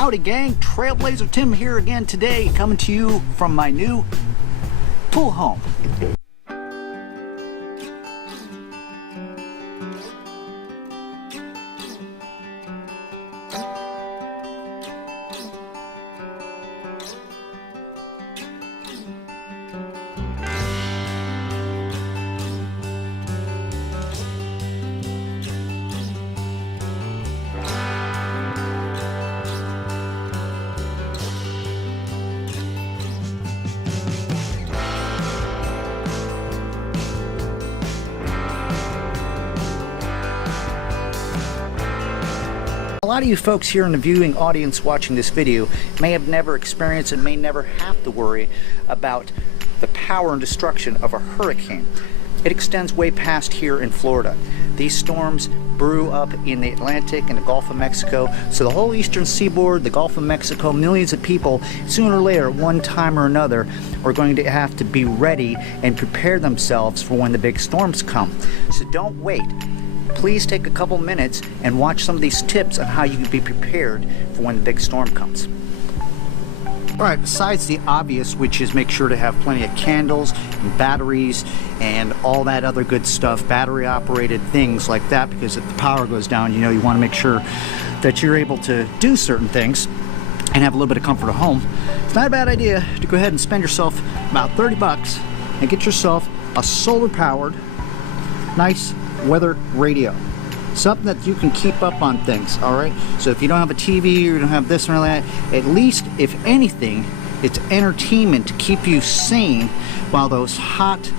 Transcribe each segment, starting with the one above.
Howdy gang, Trailblazer Tim here again today, coming to you from my new pool home. A lot of you folks here in the viewing audience watching this video may have never experienced and may never have to worry about the power and destruction of a hurricane. It extends way past here in Florida. These storms brew up in the Atlantic and the Gulf of Mexico, so the whole eastern seaboard, the Gulf of Mexico, millions of people, sooner or later, at one time or another, are going to have to be ready and prepare themselves for when the big storms come. So don't wait. Please take a couple minutes and watch some of these tips on how you can be prepared for when the big storm comes. Alright, besides the obvious, which is make sure to have plenty of candles and batteries and all that other good stuff, battery operated things like that, because if the power goes down, you know, you want to make sure that you're able to do certain things and have a little bit of comfort at home. It's not a bad idea to go ahead and spend yourself about 30 bucks and get yourself a solar powered, nice weather radio, something that you can keep up on things. All right, so if you don't have a TV or you don't have this or that, at least if anything, it's entertainment to keep you sane while those hot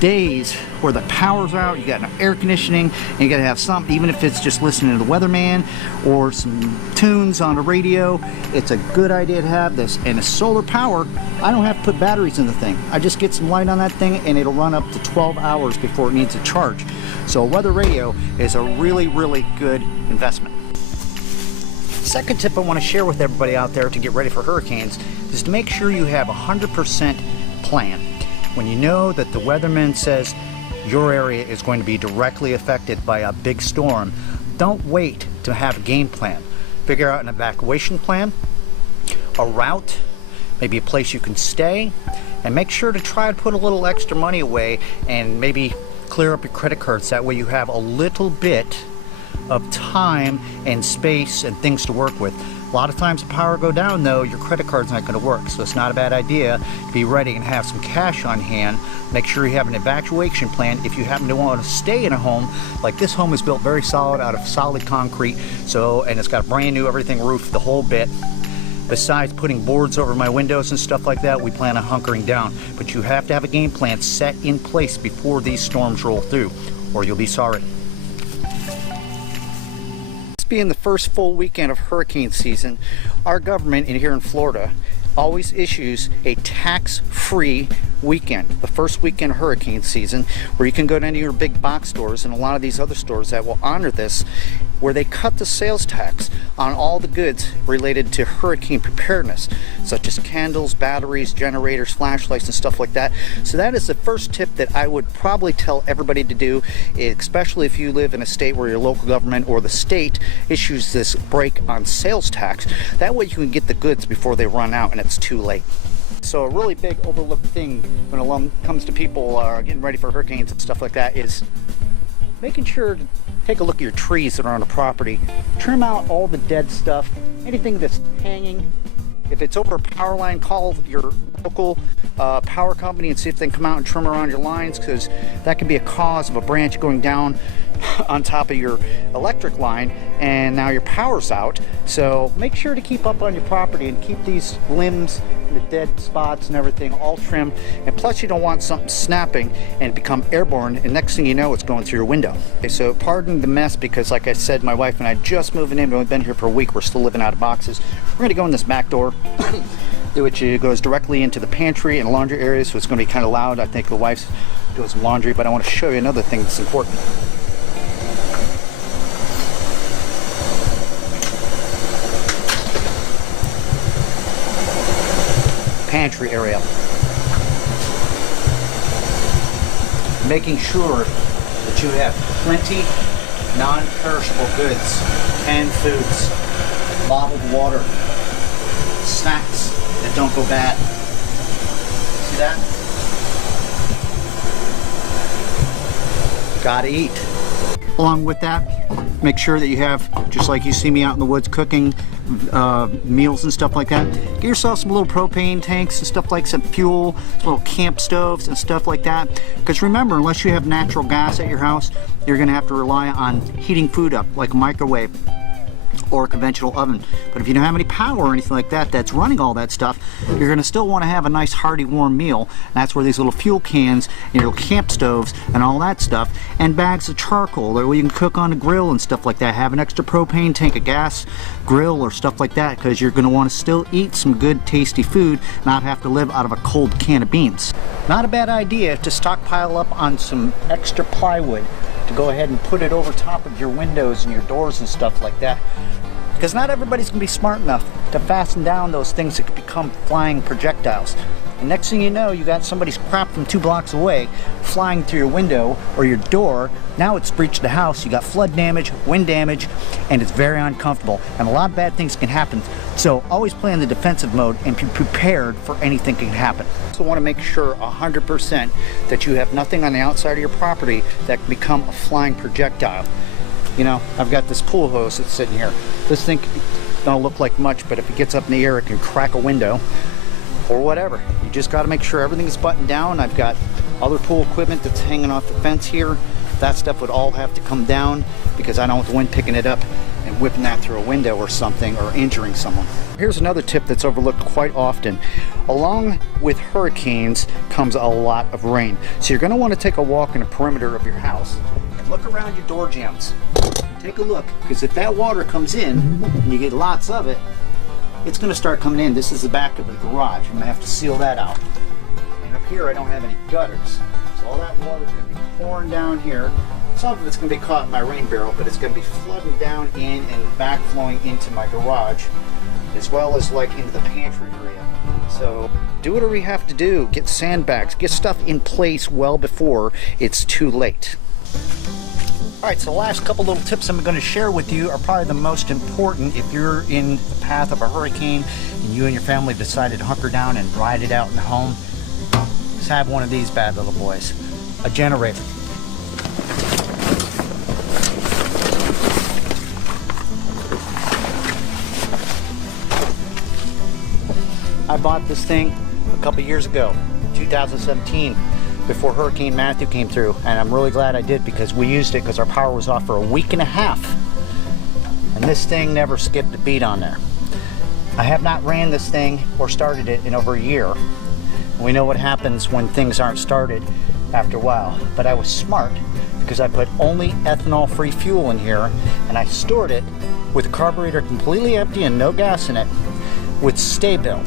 days where the power's out, you got no air conditioning, and you gotta have something, even if it's just listening to the weatherman or some tunes on the radio. It's a good idea to have this. And a solar power, I don't have to put batteries in the thing. I just get some light on that thing and it'll run up to 12 hours before it needs a charge. So a weather radio is a really, really good investment. Second tip I want to share with everybody out there to get ready for hurricanes is to make sure you have a 100% plan. When you know that the weatherman says your area is going to be directly affected by a big storm, don't wait to have a game plan. Figure out an evacuation plan, a route, maybe a place you can stay, and make sure to try to put a little extra money away and maybe clear up your credit cards. That way you have a little bit of time and space and things to work with. A lot of times the power go down though, your credit card's not going to work, so it's not a bad idea to be ready and have some cash on hand. Make sure you have an evacuation plan if you happen to want to stay in a home. Like this home is built very solid out of solid concrete, so, and it's got brand new everything roof, the whole bit. Besides putting boards over my windows and stuff like that, we plan on hunkering down. But you have to have a game plan set in place before these storms roll through, or you'll be sorry. Being the first full weekend of hurricane season, our government here in Florida always issues a tax-free weekend, the first weekend of hurricane season, where you can go to any of your big box stores and a lot of these other stores that will honor this, where they cut the sales tax on all the goods related to hurricane preparedness, such as candles, batteries, generators, flashlights, and stuff like that. So that is the first tip that I would probably tell everybody to do, especially if you live in a state where your local government or the state issues this break on sales tax. That way you can get the goods before they run out and it's too late. So a really big overlooked thing when it comes to people getting ready for hurricanes and stuff like that is making sure to take a look at your trees that are on the property. Trim out all the dead stuff, anything that's hanging. If it's over a power line, call your local power company and see if they can come out and trim around your lines, because that can be a cause of a branch going down on top of your electric line and now your power's out. So make sure to keep up on your property and keep these limbs and the dead spots and everything all trimmed. And plus you don't want something snapping and become airborne, and next thing you know it's going through your window. Okay, so pardon the mess, because like I said, my wife and I just moving in. We've been here for a week. We're still living out of boxes. We're going to go in this back door which goes directly into the pantry and laundry area, so it's going to be kind of loud. I think the wife's doing some laundry, but I want to show you another thing that's important. Pantry area. Making sure that you have plenty non-perishable goods, canned foods, bottled water, snacks that don't go bad. See that? Gotta eat. Along with that, make sure that you have, just like you see me out in the woods cooking meals and stuff like that, get yourself some little propane tanks and stuff like some fuel, some little camp stoves and stuff like that. Because remember, unless you have natural gas at your house, you're gonna have to rely on heating food up, like a microwave or a conventional oven. But if you don't have any power or anything like that that's running all that stuff, you're going to still want to have a nice hearty warm meal. And that's where these little fuel cans and your camp stoves and all that stuff, and bags of charcoal that you can cook on the grill and stuff like that. Have an extra propane tank, a gas grill or stuff like that, because you're going to want to still eat some good tasty food, not have to live out of a cold can of beans. Not a bad idea to stockpile up on some extra plywood, to go ahead and put it over top of your windows and your doors and stuff like that. Because not everybody's going to be smart enough to fasten down those things that could become flying projectiles. And next thing you know, you got somebody's crap from 2 blocks away flying through your window or your door. Now it's breached the house, you got flood damage, wind damage, and it's very uncomfortable. And a lot of bad things can happen. So always play in the defensive mode and be prepared for anything that can happen. Also want to make sure 100% that you have nothing on the outside of your property that can become a flying projectile. You know, I've got this pool hose that's sitting here. This thing don't look like much, but if it gets up in the air, it can crack a window or whatever. You just got to make sure everything is buttoned down. I've got other pool equipment that's hanging off the fence here. That stuff would all have to come down because I don't want the wind picking it up and whipping that through a window or something, or injuring someone. Here's another tip that's overlooked quite often. Along with hurricanes comes a lot of rain. So you're going to want to take a walk in the perimeter of your house and look around your door jambs. Take a look, because if that water comes in and you get lots of it, it's going to start coming in. This is the back of the garage. I'm going to have to seal that out. And up here I don't have any gutters. So all that water is going to be pouring down here. Some of it's going to be caught in my rain barrel, but it's going to be flooding down in and back flowing into my garage, as well as like into the pantry area. So do whatever you have to do. Get sandbags, get stuff in place well before it's too late. Alright, so the last couple little tips I'm going to share with you are probably the most important if you're in the path of a hurricane and you and your family decided to hunker down and ride it out in the home. Just have one of these bad little boys. A generator. I bought this thing a couple years ago, 2017. Before Hurricane Matthew came through, and I'm really glad I did, because we used it because our power was off for a week and a half, and this thing never skipped a beat on there. I have not ran this thing or started it in over a year. We know what happens when things aren't started after a while, but I was smart because I put only ethanol-free fuel in here, and I stored it with the carburetor completely empty and no gas in it with Sta-Bil.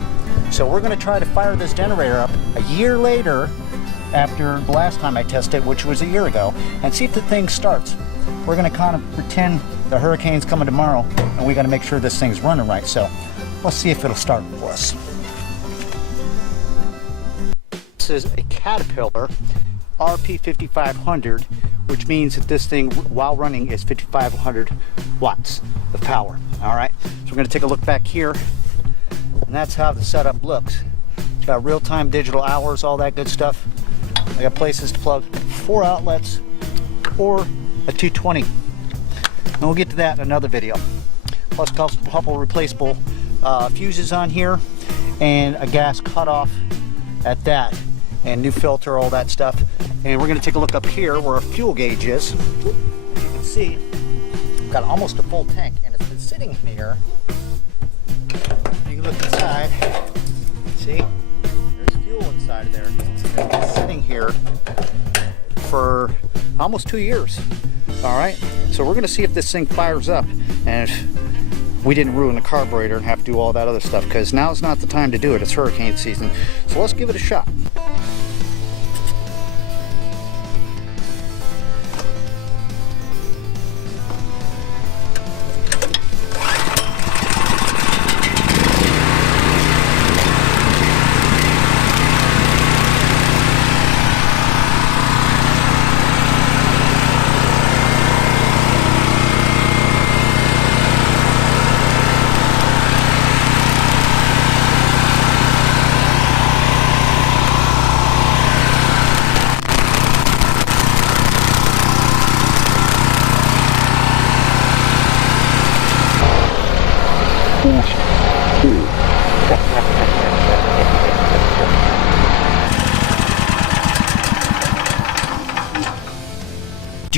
So we're going to try to fire this generator up a year later after the last time I tested it, which was a year ago, and see if the thing starts. We're going to kind of pretend the hurricane's coming tomorrow, and we got to make sure this thing's running right. So let's see if it'll start for us. This is a Caterpillar RP5500, which means that this thing, while running, is 5,500 watts of power. All right, so we're going to take a look back here, and that's how the setup looks. It's got real-time digital hours, all that good stuff. I got places to plug 4 outlets or a 220. And we'll get to that in another video. Plus a couple replaceable fuses on here and a gas cutoff at that, and new filter, all that stuff. And we're going to take a look up here where our fuel gauge is. As you can see, I've got almost a full tank, and it's been sitting here. You can look inside. See? There's fuel inside of there. It's been sitting here for almost 2 years. All right, so we're going to see if this thing fires up, and if we didn't ruin the carburetor and have to do all that other stuff, because now's not the time to do it. It's hurricane season. So let's give it a shot. Do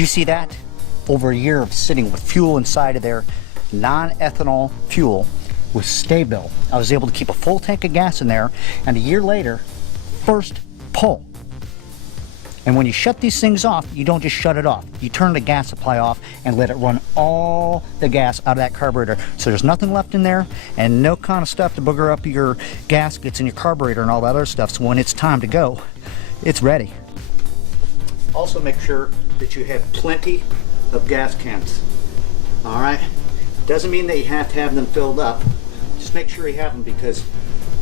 you see that? Over a year of sitting with fuel inside of there, non-ethanol fuel with Sta-Bil. I was able to keep a full tank of gas in there, and a year later, first pull. And when you shut these things off, you don't just shut it off. You turn the gas supply off and let it run all the gas out of that carburetor. So there's nothing left in there and no kind of stuff to booger up your gaskets and your carburetor and all that other stuff. So when it's time to go, it's ready. Also make sure that you have plenty of gas cans. All right? Doesn't mean that you have to have them filled up. Just make sure you have them, because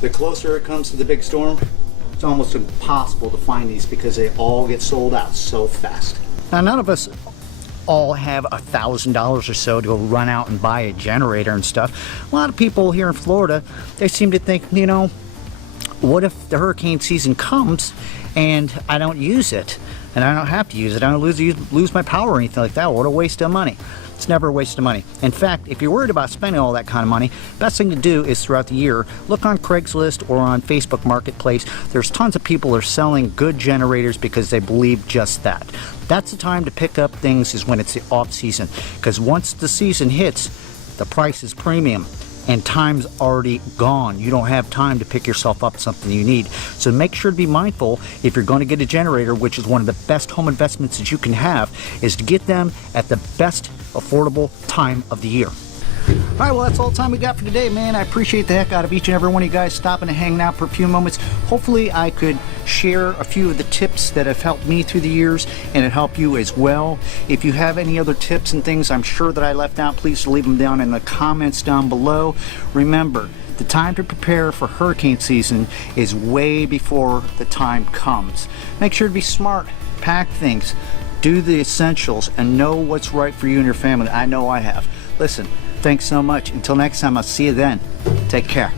the closer it comes to the big storm, it's almost impossible to find these because they all get sold out so fast. Now, none of us all have $1,000 or so to go run out and buy a generator and stuff. A lot of people here in Florida, they seem to think, you know, what if the hurricane season comes and I don't use it, and I don't have to use it, I don't lose my power or anything like that? What a waste of money. It's never a waste of money. In fact, if you're worried about spending all that kind of money, best thing to do is throughout the year, look on Craigslist or on Facebook Marketplace. There's tons of people that are selling good generators because they believe just that. That's the time to pick up things, is when it's the off season, because once the season hits, the price is premium and time's already gone. You don't have time to pick yourself up something you need. So make sure to be mindful, if you're going to get a generator, which is one of the best home investments that you can have, is to get them at the best affordable time of the year. All right, well, that's all the time we got for today, man. I appreciate the heck out of each and every one of you guys stopping and hanging out for a few moments. Hopefully I could share a few of the tips that have helped me through the years, and it helped you as well. If you have any other tips and things I'm sure that I left out, please leave them down in the comments down below. Remember, the time to prepare for hurricane season is way before the time comes. Make sure to be smart, pack things, do the essentials, and know what's right for you and your family. I know I have. Listen, thanks so much. Until next time, I'll see you then. Take care.